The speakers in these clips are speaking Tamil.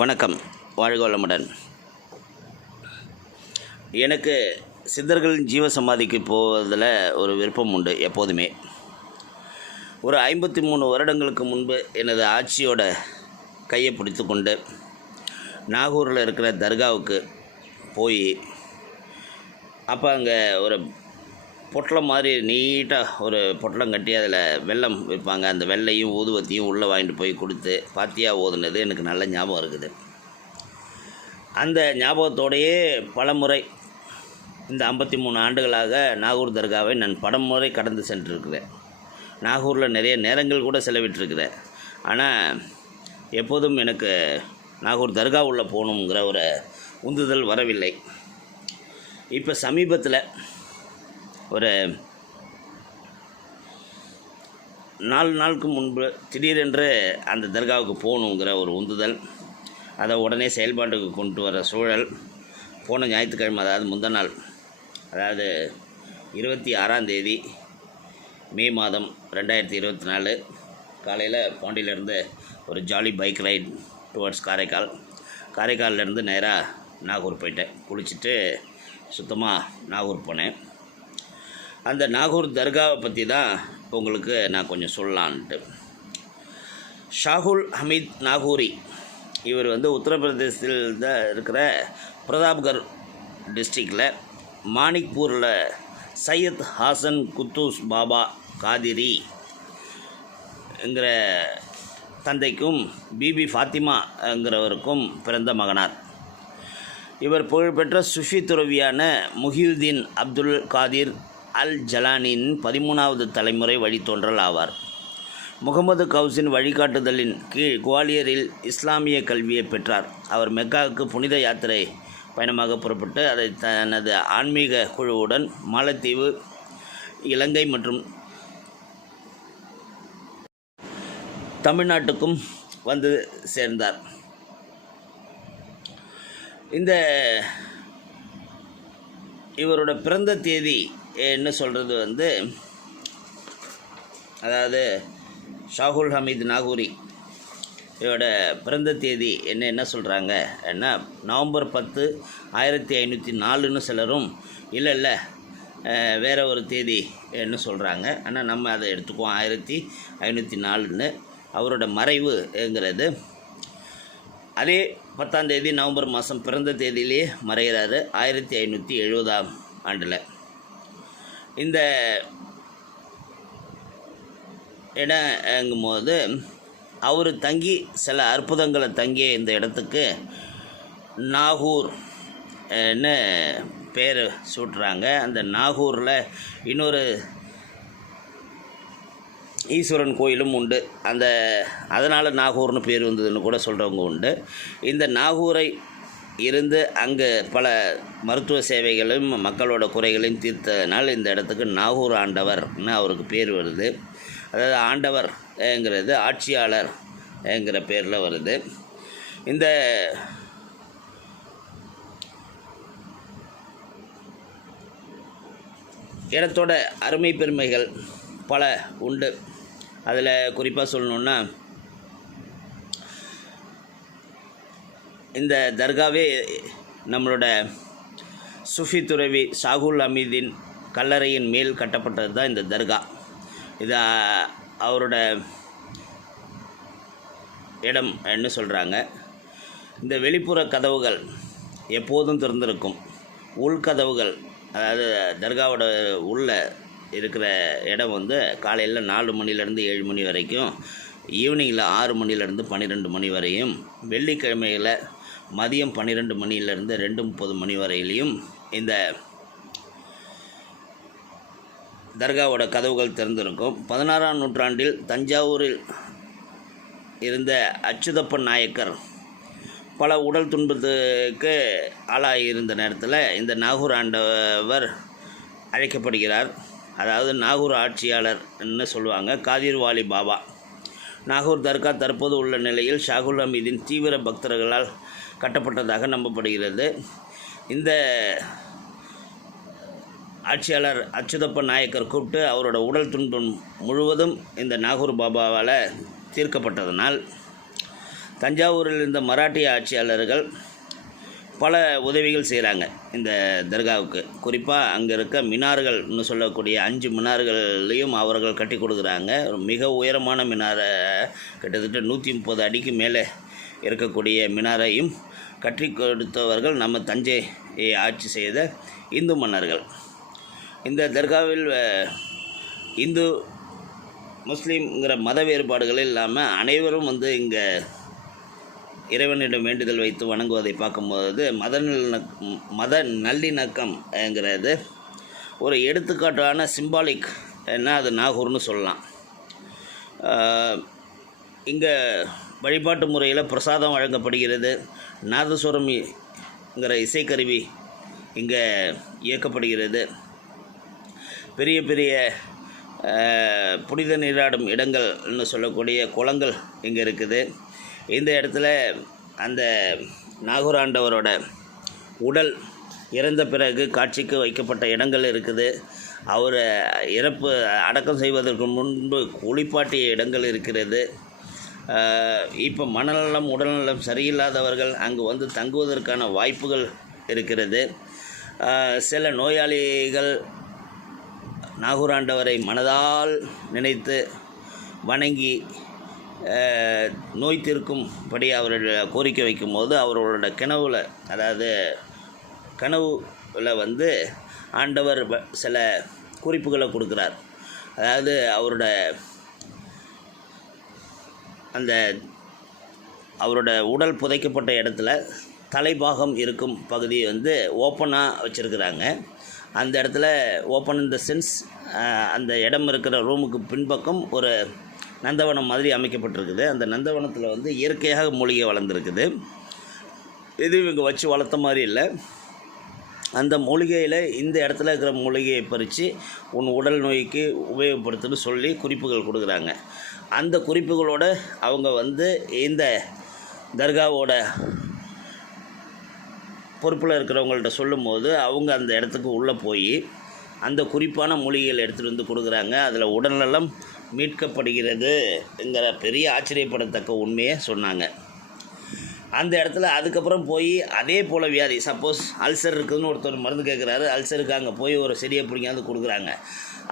வணக்கம். வாழ்க வளமுடன். எனக்கு சித்தர்களின் ஜீவசமாதிக்கு போவதில் ஒரு விருப்பம் உண்டு எப்போதுமே. ஒரு 53 வருடங்களுக்கு முன்பு எனது ஆட்சியோட கையை பிடித்து கொண்டு நாகூரில் இருக்கிற தர்காவுக்கு போய், அப்போ அங்கே ஒரு பொட்டலம் மாதிரி நீட்டாக ஒரு பொட்டலம் கட்டி அதில் வெல்லம் விற்பாங்க. அந்த வெள்ளையும் ஊதுவத்தியும் உள்ளே வாங்கிட்டு போய் கொடுத்து பாத்தியா ஓதுனது எனக்கு நல்ல ஞாபகம் இருக்குது. அந்த ஞாபகத்தோடையே பல முறை இந்த 53 ஆண்டுகளாக நாகூர் தர்காவை நான் பலமுறை கடந்து சென்றிருக்கிறேன். நாகூரில் நிறைய நேரங்கள் கூட செலவிட்டிருக்கிறேன். ஆனால் எப்போதும் எனக்கு நாகூர் தர்கா உள்ளே போகணுங்கிற ஒரு உந்துதல் வரவில்லை. இப்போ சமீபத்தில் ஒரு 4 நாளுக்கு முன்பு திடீரென்று அந்த தர்காவுக்கு போகணுங்கிற ஒரு உந்துதல், அதை உடனே செயல்பாட்டுக்கு கொண்டு வர சூழல். போன ஞாயிற்றுக்கிழமை, அதாவது முந்தின நாள், அதாவது 26ஆம் தேதி மே மாதம் 2024 காலையில் பாண்டியிலேருந்து ஒரு ஜாலி பைக் ரைட் டுவர்ட்ஸ் காரைக்கால்லேருந்து நேராக நாகூர் போயிட்டேன். குளிச்சுட்டு சுத்தமாக நாகூர் போனேன். அந்த நாகூர் தர்காவை பற்றி தான் உங்களுக்கு நான் கொஞ்சம் சொல்லலான்ட்டு. ஷாகுல் ஹமீத் நாகூரி, இவர் உத்தரப்பிரதேசத்தில் தான் இருக்கிற பிரதாப்கர் டிஸ்ட்ரிக்டில் மாணிக்பூரில் சையத் ஹாசன் குத்தூஸ் பாபா காதிரி என்கிற தந்தைக்கும் பிபி ஃபாத்திமாங்கிறவருக்கும் பிறந்த மகனார். இவர் புகழ்பெற்ற சுஃபி துறவியான முஹியுதீன் அப்துல் காதிர் அல் ஜலானியின் 13வது தலைமுறை வழித்தோன்றல் ஆவார். முகமது கவுஸின் வழிகாட்டுதலின் கீழ் குவாலியரில் இஸ்லாமிய கல்வியை பெற்றார். அவர் மெக்காவுக்கு புனித யாத்திரை பயணமாக புறப்பட்டு அதை தனது ஆன்மீக குழுவுடன் மாலத்தீவு, இலங்கை மற்றும் தமிழ்நாட்டுக்கும் வந்து சேர்ந்தார். இந்த இவரோட பிறந்த தேதி என்ன சொல்கிறது அதாவது ஷாகுல் ஹமீத் நாகூரி இவரோட பிறந்த தேதி என்ன சொல்கிறாங்க என்ன, நவம்பர் 10, 1504ன்னு சிலரும், இல்லை வேறு ஒரு தேதி என்ன சொல்கிறாங்க. ஆனால் நம்ம அதை எடுத்துக்குவோம் 1504ன்னு. அவரோட மறைவுங்கிறது அதே 10ஆம் தேதி நவம்பர் மாதம் பிறந்த தேதியிலேயே மறைகிறாரு, 1570ஆம் ஆண்டில். இந்த இடங்கும்போது அவர் தங்கி சில அற்புதங்களை தங்கிய இந்த இடத்துக்கு நாகூர்னு பேர் சூட்டுறாங்க. அந்த நாகூரில் இன்னொரு ஈஸ்வரன் கோயிலும் உண்டு. அதனால் நாகூர்னு பேர் வந்ததுன்னு கூட சொல்கிறவங்க உண்டு. இந்த நாகூரை இருந்து அங்கே பல மருத்துவ சேவைகளும் மக்களோட குறைகளையும் தீர்த்ததுனால் இந்த இடத்துக்கு நாகூர் ஆண்டவர்னு அவருக்கு பேர் வருது. அதாவது ஆண்டவர்ங்கிறது ஆட்சியாளர்ங்கிற பேரில் வருது. இந்த இடத்தோட அருமை பெருமைகள் பல உண்டு. அதில் குறிப்பாக சொல்லணுன்னா, இந்த தர்காவே நம்மளோட சுஃபி துறவி ஷாகுல் ஹமீதின் கல்லறையின் மேல் கட்டப்பட்டது தான் இந்த தர்கா. இது அவரோட இடம் என்ன சொல்கிறாங்க. இந்த வெளிப்புற கதவுகள் எப்போதும் திறந்திருக்கும். உள்கதவுகள், அதாவது தர்காவோட உள்ள இருக்கிற இடம் காலையில் 4 மணிலேருந்து 7 மணி வரைக்கும், ஈவினிங்கில் 6 மணிலேருந்து 12 மணி வரையும், வெள்ளிக்கிழமையில் மதியம் 12 மணிலேருந்து 2:30 மணி வரையிலையும் இந்த தர்காவோட கதவுகள் திறந்திருக்கும். 16ஆம் நூற்றாண்டில் தஞ்சாவூரில் இருந்த அச்சுதப்பன் நாயக்கர் பல உடல் துன்பத்துக்கு ஆளாகியிருந்த நேரத்தில் இந்த நாகூர் ஆண்டவர் அழைக்கப்படுகிறார். அதாவது நாகூர் ஆட்சியாளர்னு சொல்லுவாங்க, காதிர் வாலி பாபா. நாகூர் தர்கா தற்போது உள்ள நிலையில் ஷாகுல் ஹமீதின் தீவிர பக்தர்களால் கட்டப்பட்டதாக நம்பப்படுகிறது. இந்த ஆட்சியாளர் அச்சுதப்பன் நாயக்கர் கூப்பிட்டு அவரோட உடல் துன்பம் முழுவதும் இந்த நாகூர் பாபாவால் தீர்க்கப்பட்டதனால் தஞ்சாவூரில் இருந்த மராட்டிய ஆட்சியாளர்கள் பல உதவிகள் செய்கிறாங்க இந்த தர்காவுக்கு. குறிப்பாக அங்கே இருக்க மினார்கள்னு சொல்லக்கூடிய 5 மினார்களையும் அவர்கள் கட்டி கொடுக்குறாங்க. மிக உயரமான மினாரை, கிட்டத்தட்ட 130 அடிக்கு மேலே இருக்கக்கூடிய மினாரையும் கட்டி கொடுத்தவர்கள் நம்ம தஞ்சையை ஆட்சி செய்த இந்து மன்னர்கள். இந்த தர்காவில் இந்து முஸ்லீம்ங்கிற மத வேறுபாடுகள் இல்லாமல் அனைவரும் வந்து இங்கே இறைவனிடம் வேண்டுதல் வைத்து வணங்குவதை பார்க்கும்போது மத நல்லிணக்கம்ங்கிறது ஒரு எடுத்துக்காட்டான சிம்பாலிக் என்ன அது நாகூர்னு சொல்லலாம். இங்கே வழிபாட்டு முறையில் பிரசாதம் வழங்கப்படுகிறது. நாதஸ்வரம்ங்கிற இசைக்கருவி இங்கே இயக்கப்படுகிறது. பெரிய பெரிய புனித நீராடும் இடங்கள்னு சொல்லக்கூடிய குளங்கள் இங்கே இருக்குது. இந்த இடத்துல அந்த நாகூர் ஆண்டவரோட உடல் இறந்த பிறகு காட்சிக்கு வைக்கப்பட்ட இடங்கள் இருக்குது. அவர் இறப்பு அடக்கம் செய்வதற்கு முன்பு குளிப்பாட்டிய இடங்கள் இருக்கிறது. இப்போ மனநலம் உடல்நலம் சரியில்லாதவர்கள் அங்கு வந்து தங்குவதற்கான வாய்ப்புகள் இருக்கிறது. சில நோயாளிகள் நாகூர் ஆண்டவரை மனதால் நினைத்து வணங்கி நோய் தீர்க்கும்படி அவருடைய கோரிக்கை வைக்கும்போது அவர்களோட கனவுல, அதாவது கனவுல வந்து ஆண்டவர் சில குறிப்புகளை கொடுக்குறார். அதாவது அவரோட உடல் புதைக்கப்பட்ட இடத்துல தலைபாகம் இருக்கும் பகுதியை வந்து ஓப்பனாக வச்சுருக்குறாங்க. அந்த இடத்துல ஓப்பன் இன் த சென்ஸ் அந்த இடம் இருக்கிற ரூமுக்கு பின்பக்கம் ஒரு நந்தவனம் மாதிரி அமைக்கப்பட்டிருக்குது. அந்த நந்தவனத்தில் வந்து இயற்கையாக மூலிகை வளர்ந்துருக்குது. இது இவங்க வச்சு வளர்த்த மாதிரி இல்லை. அந்த மூலிகையில் இந்த இடத்துல இருக்கிற மூலிகையை பறித்து உன் உடல் நோய்க்கு உபயோகப்படுத்துன்னு சொல்லி குறிப்புகள் கொடுக்குறாங்க. அந்த குறிப்புகளோடு அவங்க வந்து இந்த தர்காவோட பொறுப்பில் இருக்கிறவங்கள்ட்ட சொல்லும்போது அவங்க அந்த இடத்துக்கு உள்ளே போய் அந்த குறிப்பான மூலிகைகள் எடுத்துகிட்டு வந்து கொடுக்குறாங்க. அதில் உடல்நலம் மீட்கப்படுகிறதுங்கிற பெரிய ஆச்சரியப்படத்தக்க உண்மையை சொன்னாங்க. அந்த இடத்துல அதுக்கப்புறம் போய் அதே போல் வியாதி, சப்போஸ் அல்சர் இருக்குதுன்னு ஒருத்தர் மருந்து கேட்குறாரு, அல்சருக்கு அங்கே போய் ஒரு செடியை பிடிக்காந்து கொடுக்குறாங்க.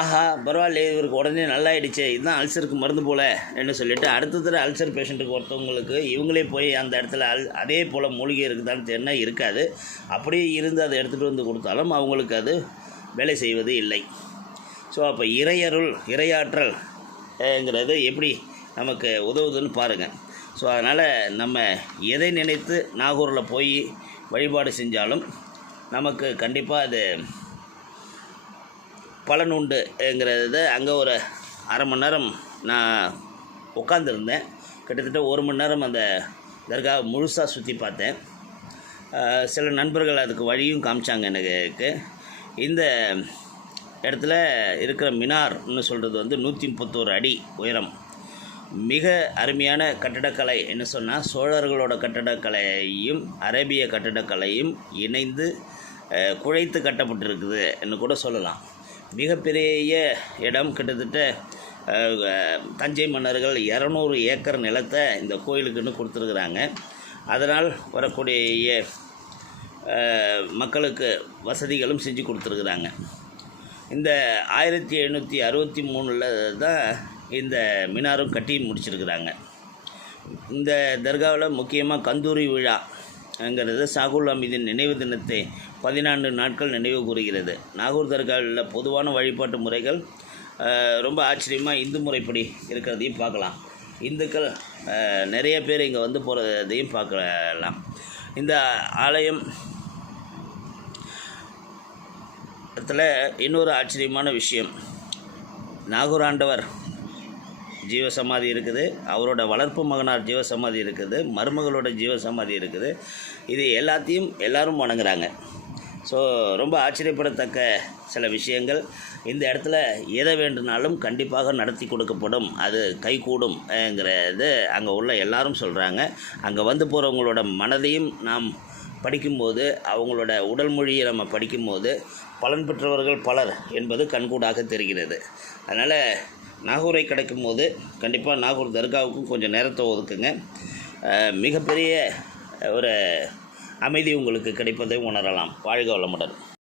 ஆஹா பரவாயில்லையே, இவருக்கு உடனே நல்லாயிடுச்சு, இதுதான் அல்சருக்கு மருந்து போல் என்று சொல்லிவிட்டு அடுத்த அல்சர் பேஷண்ட்டுக்கு ஒருத்தவங்களுக்கு இவங்களே போய் அந்த இடத்துல அதே போல் மூலிகை இருக்குதான்னு தெரினா இருக்காது. அப்படியே இருந்து அதை எடுத்துகிட்டு வந்து கொடுத்தாலும் அவங்களுக்கு அது வேலை செய்வது இல்லை. ஸோ அப்போ இறையாற்றல்ங்கிறது எப்படி நமக்கு உதவுதுன்னு பாருங்கள். ஸோ அதனால் நம்ம எதை நினைத்து நாகூரில் போய் வழிபாடு செஞ்சாலும் நமக்கு கண்டிப்பாக அது பலன் உண்டுங்கிறது. அங்கே ஒரு அரை மணி நேரம் நான் உட்காந்துருந்தேன். கிட்டத்தட்ட 1 மணி நேரம் அந்த தர்கா முழுசாக சுற்றி பார்த்தேன். சில நண்பர்கள் அதுக்கு வழியும் காமிச்சாங்க எனக்கு. இந்த இடத்துல இருக்கிற மினார்னு சொல்கிறது வந்து 131 அடி உயரம். மிக அருமையான கட்டடக்கலை என்ன சொன்னால், சோழர்களோட கட்டடக்கலையும் அரேபிய கட்டடக்கலையும் இணைந்து குழைத்து கட்டப்பட்டிருக்குது என்று கூட சொல்லலாம். மிகப்பெரிய இடம். கிட்டத்தட்ட தஞ்சை மன்னர்கள் 200 ஏக்கர் நிலத்தை இந்த கோயிலுக்குன்னு கொடுத்துருக்குறாங்க. அதனால் வரக்கூடிய மக்களுக்கு வசதிகளும் செஞ்சு கொடுத்துருக்குறாங்க. இந்த 1763 தான் இந்த மினாரும் கட்டி முடிச்சிருக்கிறாங்க. இந்த தர்காவில் முக்கியமாக கந்தூரி விழாங்கிறது சாகுல் அமீதின் நினைவு தினத்தை 14 நாட்கள் நினைவு கூறுகிறது. நாகூர் தர்காவில் பொதுவான வழிபாட்டு முறைகள் ரொம்ப ஆச்சரியமாக இந்து முறைப்படி இருக்கிறதையும் பார்க்கலாம். இந்துக்கள் நிறைய பேர் இங்கே வந்து போகிறதையும் பார்க்கலாம். இந்த ஆலயம் இன்னொரு ஆச்சரியமான விஷயம், நாகூர் ஆண்டவர் ஜீவசமாதி இருக்குது, அவரோட வளர்ப்பு மகனார் ஜீவசமாதி இருக்குது, மருமகளோட ஜீவசமாதி இருக்குது. இது எல்லாத்தையும் எல்லோரும் வணங்குறாங்க. ஸோ ரொம்ப ஆச்சரியப்படத்தக்க சில விஷயங்கள். இந்த இடத்துல எதை வேண்டுனாலும் கண்டிப்பாக நடத்தி கொடுக்கப்படும், அது கைகூடும்ங்கிறது அங்கே உள்ள எல்லாரும் சொல்கிறாங்க. அங்கே வந்து போகிறவங்களோட மனதையும் நாம் படிக்கும்போது, அவங்களோட உடல் மொழியை நம்ம படிக்கும்போது பலன் பெற்றவர்கள் பலர் என்பது கண்கூடாக தெரிகிறது. அதனால் நாகூரை கிடைக்கும்போது கண்டிப்பாக நாகூர் தர்காவுக்கும் கொஞ்சம் நேரத்தை ஒதுக்குங்க. மிகப்பெரிய ஒரு அமைதி உங்களுக்கு கிடைப்பதை உணரலாம். வாழ்க வளமுடன்.